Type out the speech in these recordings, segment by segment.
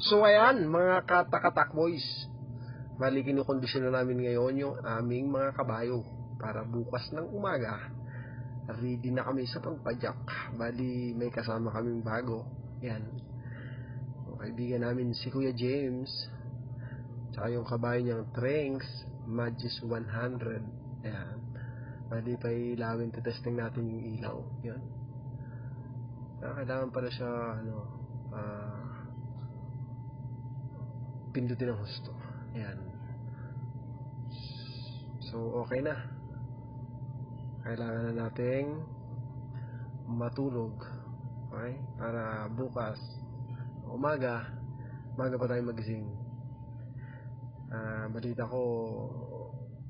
So ayan, mga katakatak boys, bali kinukondisyon na namin ngayon yung aming mga kabayo para bukas ng umaga ready na kami sa pagpadyak. Bali may kasama kaming bago, yan, yung kaibigan namin si Kuya James, tsaka yung kabayo niyang Trenks Magis 100. Ayan, bali pa ilawin, testing natin yung ilaw. Yan, kailangan pala siya pindutin ng husto. Ayan. So, okay na. Kailangan na nating matulog. Okay? Para bukas, umaga pa tayo magising. Balita ko,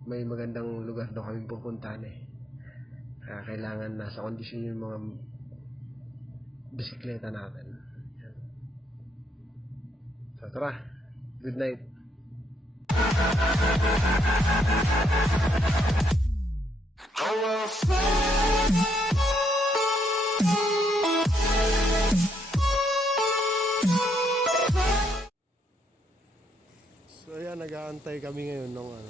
may magandang lugar daw kami pupuntahan eh. Kaya kailangan nasa kondisyon yung mga bisikleta natin. Ayan. So, tara. Good night. So ayan, nag-aantay kami ngayon ng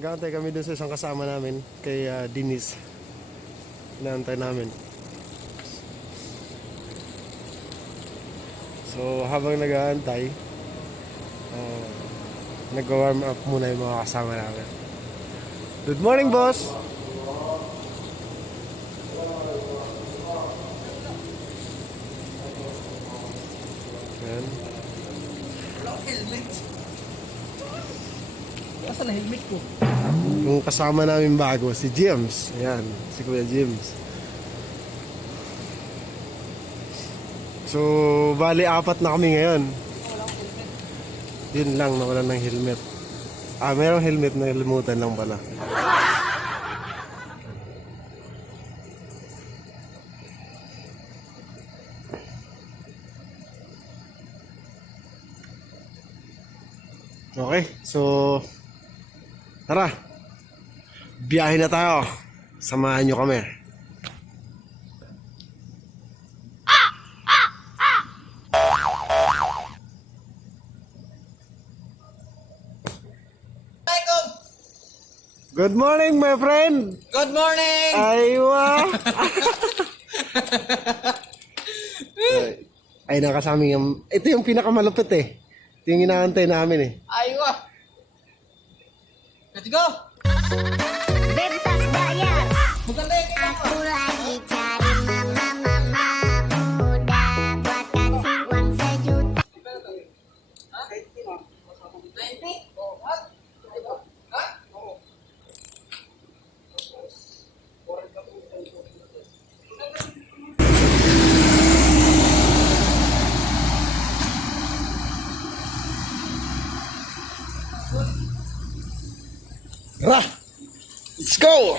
nag-aantay kami dun sa isang kasama namin, kay Denise. Inaantay namin. So habang nag-aantay, nag-warm up muna yung mga kasama namin. Good morning, boss! Ayan. Wala akong helmet. Nasa na helmet ko? Yung kasama namin bago, si James. Ayan, si Kuya James. So, bali 4 na kami ngayon. Yun lang, nawalan ng helmet. Merong helmet na limutan lang pala. Okay, so tara, biyahe na tayo. Samahan nyo kami. Good morning, my friend. Good morning! Aywa. Ay, nakasama yung... Ito yung pinakamalupit eh. Ito yung inaantay namin eh. Aywa! Let's go! Bebas bayar, Maganda yung aku lagi cari mama muda buat kasih uang sejuta. Tara! Let's go!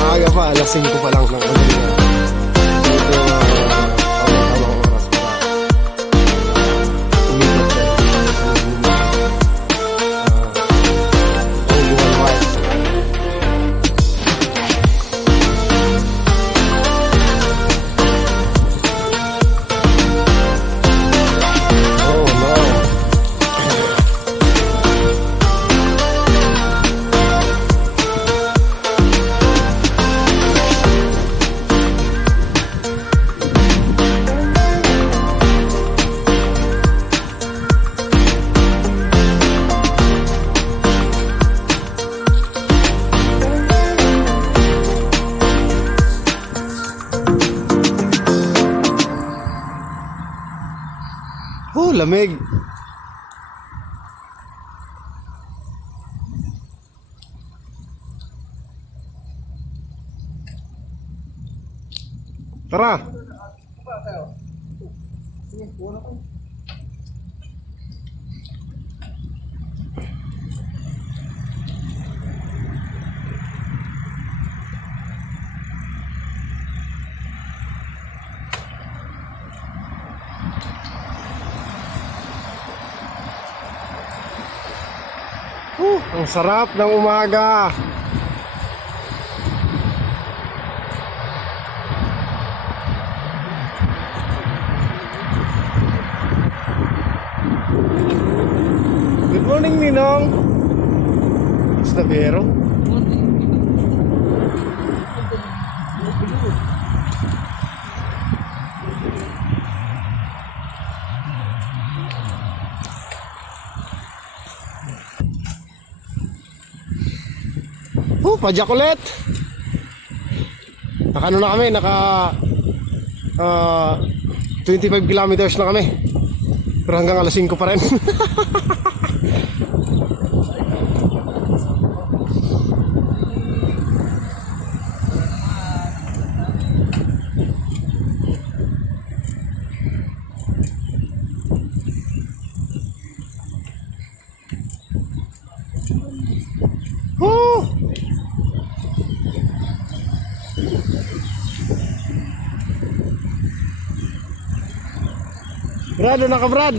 Maaga pa, alas 5 pa lang ng kanina. Dito yung tamang oras para umikat lamig. Tara. Ang sarap ng umaga. Good morning, Ninong. It's the Vero. Pajak ulit. Naka na kami, naka 25 kilometers na kami. Pero hanggang alas 5 pa rin. Brad, na ka Brad?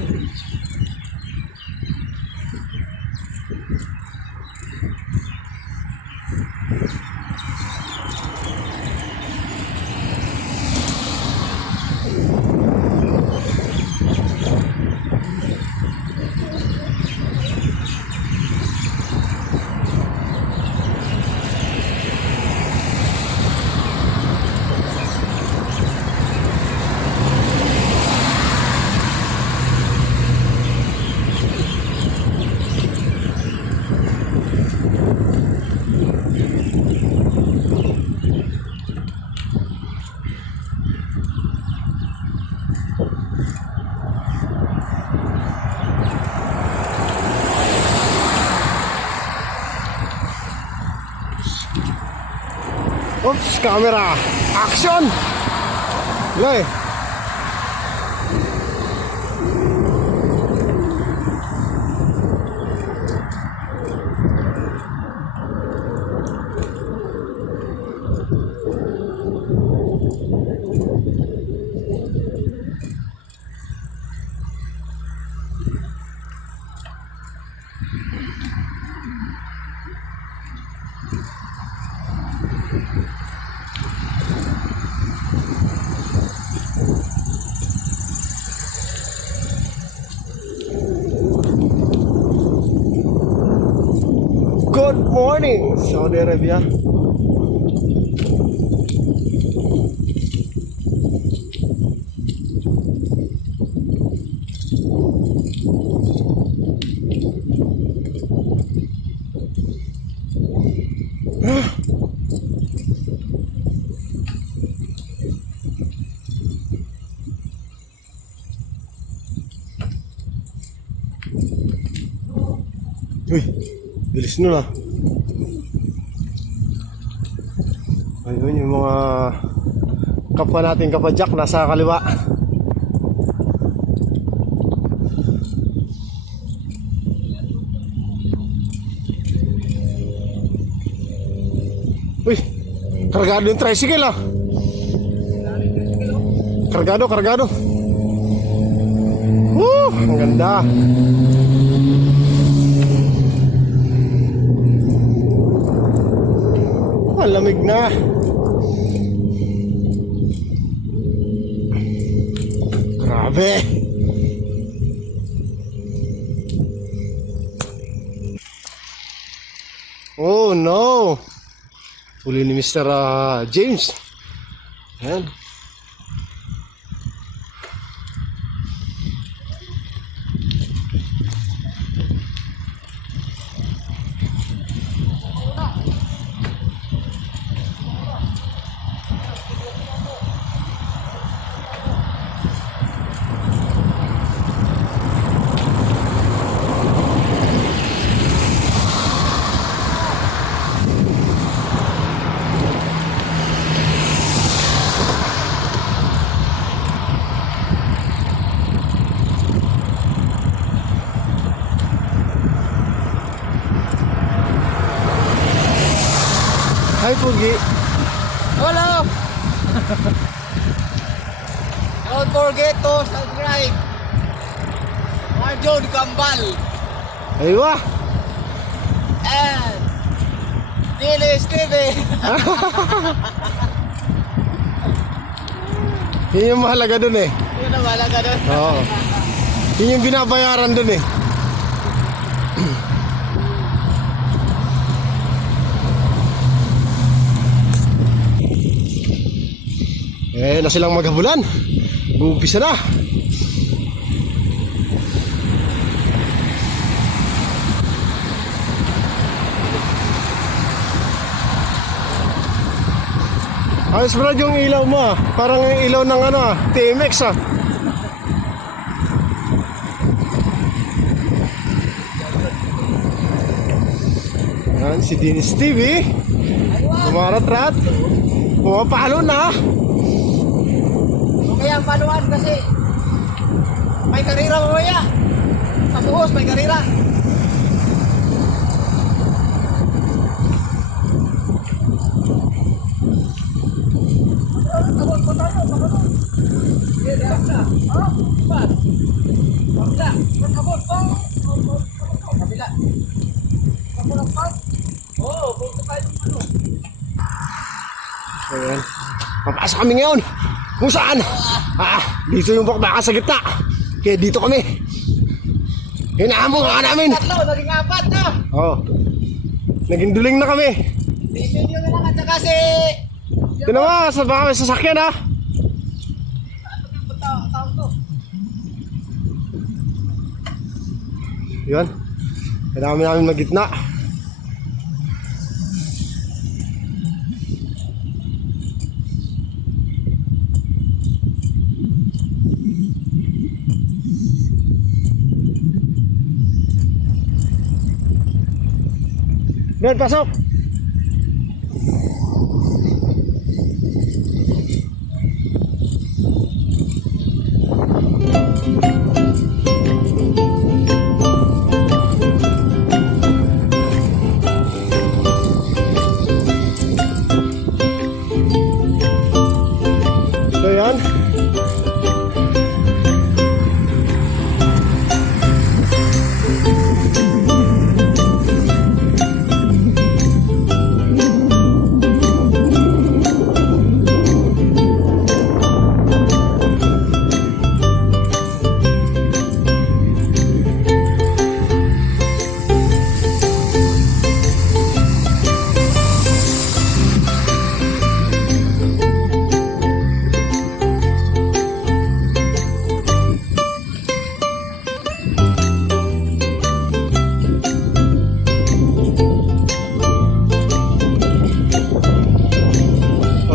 Oops, camera, action! Lay. Good morning, Saudi Arabia. Uy, bilis nun ah. Ayun yung mga kapwa natin kapadyak nasa kaliwa. Uy, kargado yung tricycle ah. Kargado. Ang ganda. Lamig na. Grabe. Oh no. Huli ni Mr. James. Ayan. Hi, Pugi. Hello! Don't forget to subscribe. Arjun Kambal. Aywa. And Dilis TV. Yun yung mahalaga dun eh. Yun ang malaga doon. Oo. Yun yung binabayaran dun eh. Na silang maghabulan. Umpisa na. Ayos Brad yung ilaw mo ah. Parang yung ilaw ng ano ah, TMX ah. Yan, si Dinis TV. Kumarat-rat. Pumapalo na. Kaya ang panuan kasi may karira mamaya. Sa buhos may karira. Ayan. Papasok kami ngayon. Kung saan? Dito yung bakbaka sa gitna. Kaya dito kami. Hinahamon ka namin. Tatlo, naging apat na. Oo. Naging duling na kami. Dito nyo na lang at saka si... Tinawa, sa baka may sasakyan ha. Tao to. Yun. Kailangan namin magitna. Ben, pasok! So yan.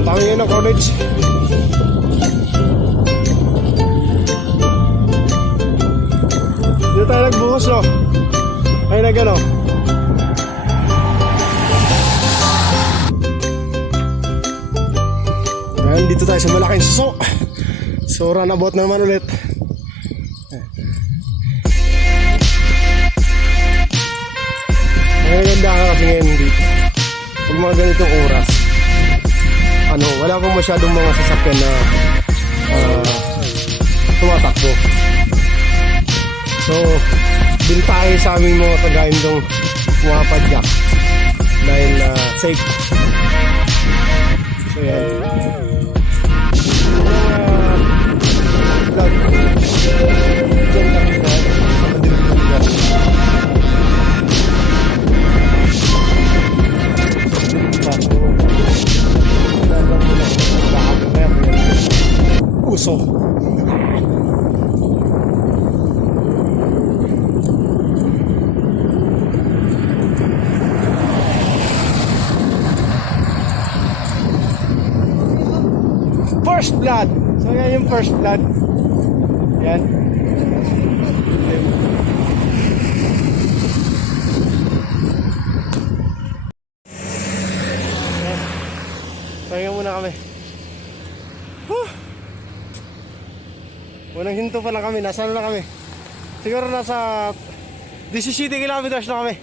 Tama yun ang college. Dito tayo nagbuhos no. Ay nagano. Ayan, dito tayo sa malaking suso. So runabout na naman ulit. Ang ganda ka kasi ngayon dito. Pag mga ganitong oras, wala pong masyadong mga sasakyan na tumatakbo. So, din tayo sa aming mga kagayang dong pumapadyak dahil safe. So, yan. Diyan kami na sa madilim ng lugar. Uso. First blood. So yan yung first blood. Yan. Pahinga muna kami. Unang hinto pa lang kami. Nasaan na kami? Siguro nasa 17 kilometers na kami.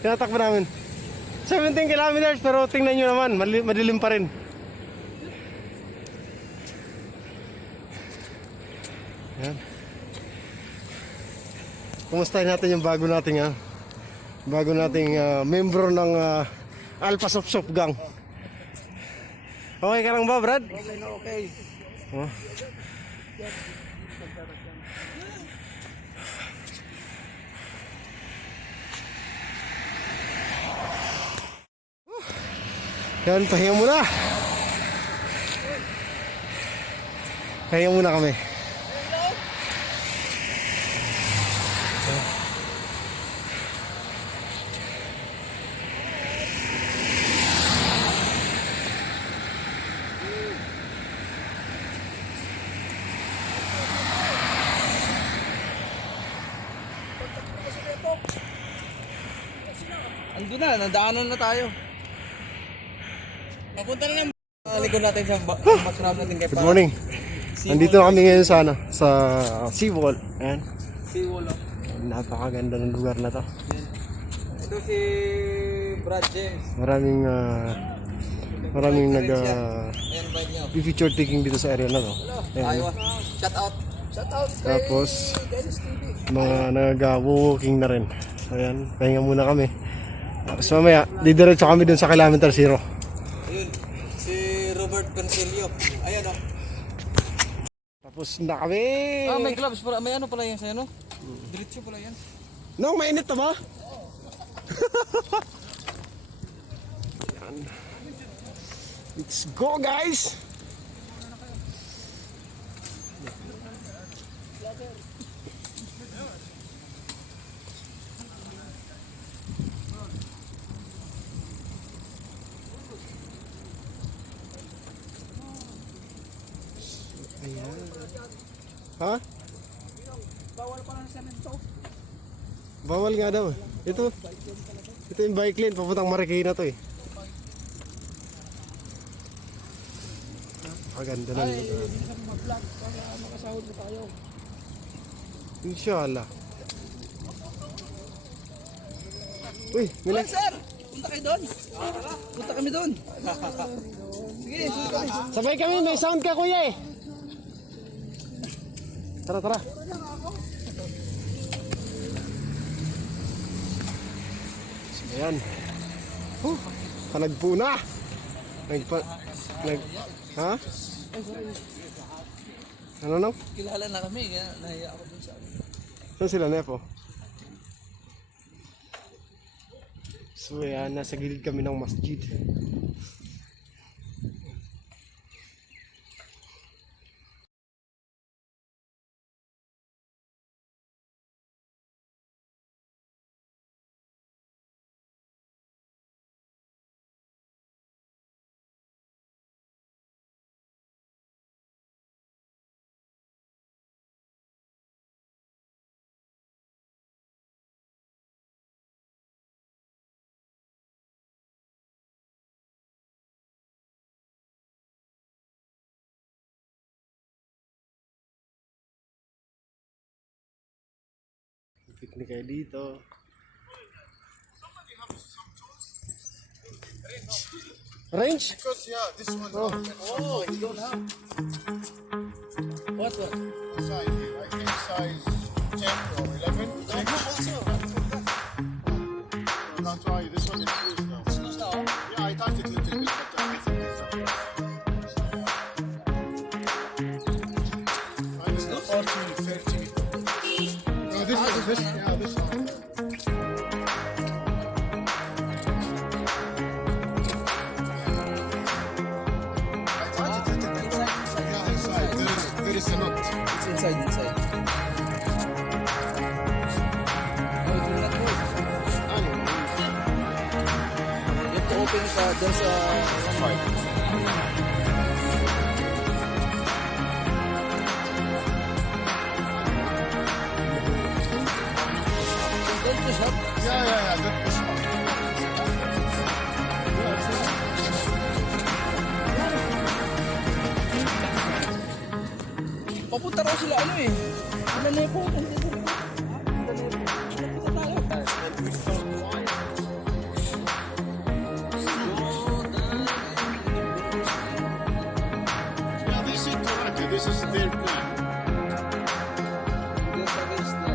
Tinatakbo namin 17 kilometers, pero tingnan nyo naman, madilim pa rin. Yan. Kumustahin natin yung bago nating Bago nating membro ng Alpha Sop Sop Gang. Okay ka lang ba, Brad? Okay na okay. Oh. Yan, pahinga muna. Pahinga muna kami. Ando na, nadaanan na tayo. Papunta na ng likod natin sa masarap natin kay Good morning. Nandito na kami ngayon sa sa Seawall. Ayan. Seawall. Napakaganda ng lugar na to. Ito si Brad James. Maraming nag Ayan ba niyo? picture taking dito sa area na to. Ayan. Aywa. Shout out. Shout out kay Tapos Dennis TV. mga nag-walking na rin. So ayan, pahinga muna kami. Tapos mamaya, didiretso kami dun sa kilometer 0. Ayun. Si Robert Consilio. Ayan oh. Tapos na kami! Ah, may gloves pala. May ano pala yan sa'yo, no? Diretso pala yan. Nong, mainit na ba? Ayan. Let's go, guys! Ayan. Ha? Bawal pa lang sa semento. Bawal nga daw. Ito yung bike lane. Papuntang Marikina to eh. Maganda na lugar. Mag-vlog para makasahod na tayo. Inshallah. Uy, Mila. Sir! Punta kayo doon. Punta kami doon. Sige, sige kami. Sabay kami, may sound ka kuya eh. Tara, tara. So, ayan. Panagpo na. Ha? Ano nang? Kilala na kami, kaya nahiya ako dun sa amin. Saan sila, Nepo? So ayan, nasa gilid kami ng masjid. Picnic kayo dito. Range? Because yeah, this one. Oh, you don't have. What? Size here. I think size 10 or 11. Also. That's why this one is loose now. Yeah, I tightened it a little bit, but I think it's okay. Minus the 14, 30. No, this one. This one. Yeah, inside. There is a knot. It's inside. No, it will not move. You have to open it, there's a one. Don't push up. Yeah. That push up. Papunta raw sila ano eh. Sila na po. Papunta tayo. Yeah, this is correct. This is their plan. There's a race na.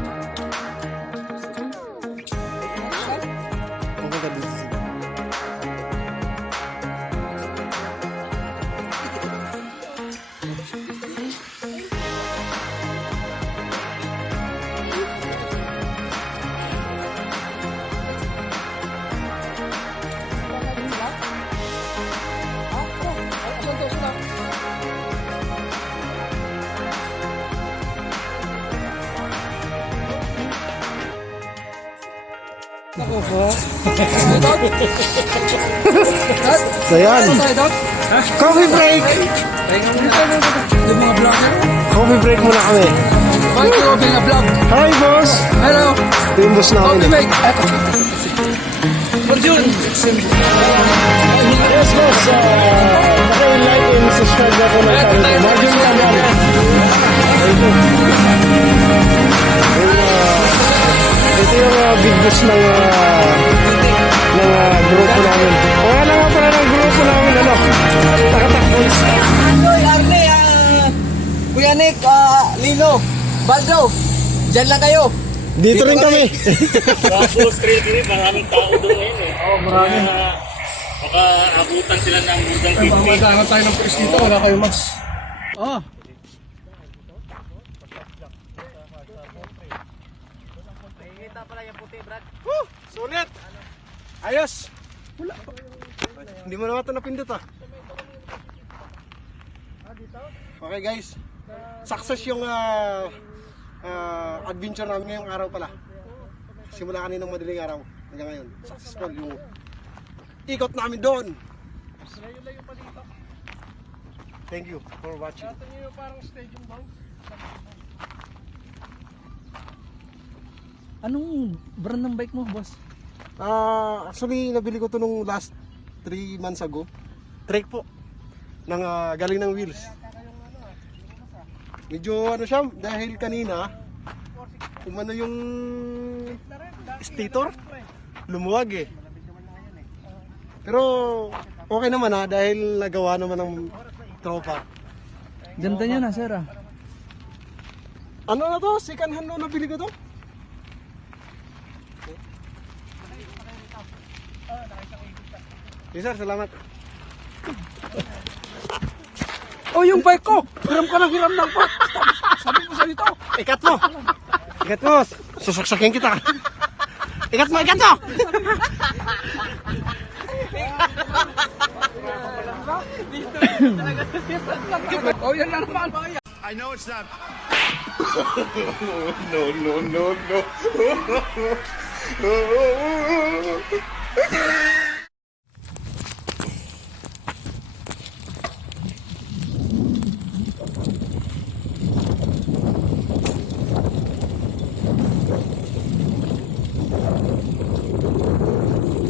So yan. Coffee break! Yung mga vlogger. Coffee break muna kami. Bakit yung mga vlog? Hi, boss! Hello. Ito yung boss namin. Coffee break. Fortune. Yes, boss. Paki-like and subscribe na po ng channel. Margin lang yan. Thank you. Ito yung big boss ng grupo namin. Kaya lang nga pala ng grupo namin, ano? Takatak boys. Anoy, Arne, Kuya Nick, Lino, Baldo. Diyan lang kayo. Dito rin kami. Sa street rin, maraming tao doon ngayon eh. Oo, marami. Baka abutan sila ng hanggang 50. Maghanap tayo ng pulis dito, wala kayo mas. Oh. Sulit! Ayos! Wala. Hindi mo naman ito napindot ah. Okay guys. Success yung adventure namin ngayong araw pala. Simula kaninang madaling araw hanggang ngayon. Successful yung ikot namin doon. Thank you for watching. Anong brand ng bike mo, boss? Actually, nabili ko to nung last 3 months ago. Trek po. Ng, galing ng wheels. Medyo ano siya, dahil kanina, umano yung stator, lumuwag eh. Pero okay naman dahil nagawa naman ng tropa. Ganda niya na, sir. Ano na to? Second hand no nabili ko to? Yes sir, salamat. Oh, yung bike ko! Hiram ka ng hiram ng pa. Sabi mo sa ito. Ikat mo! Ikat mo! Susaksakin kita! Ikat mo! Ikat mo! Oh, yan na naman. I know it's not.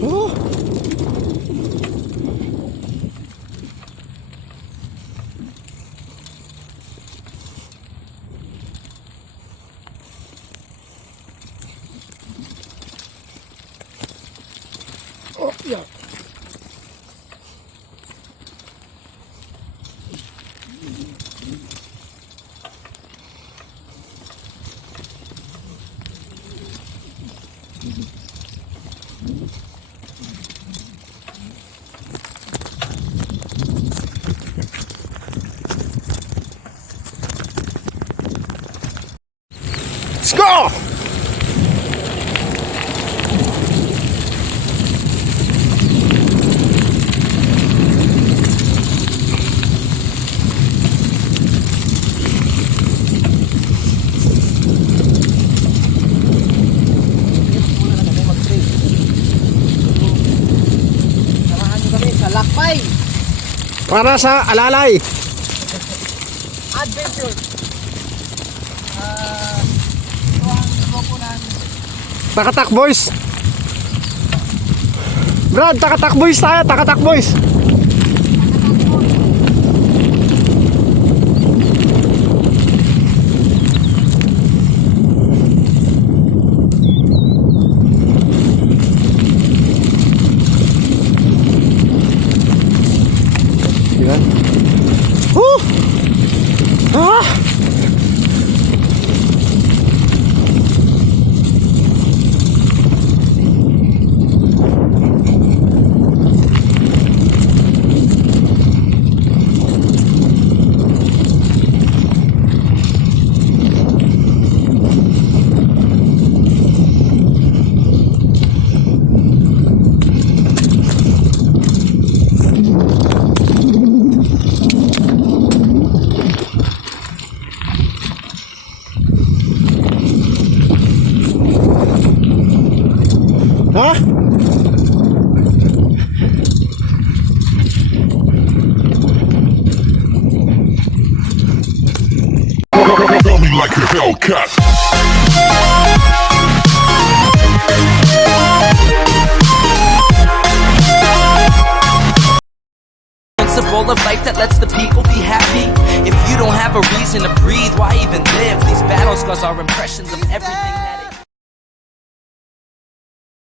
Oh! Oh, yeah. Let's go! Samahan niyo kami sa Lakbay Para sa alalay. Adventure. Ito ang grupo namin. Takatak boys. Brad, takatak boys tayo, takatak boys. Yan. Ah! Ha? Tell me like a Hellcat. Principle of life that lets the people be happy. If you don't have a reason to breathe, why even live? These battle scars are impressions of everything that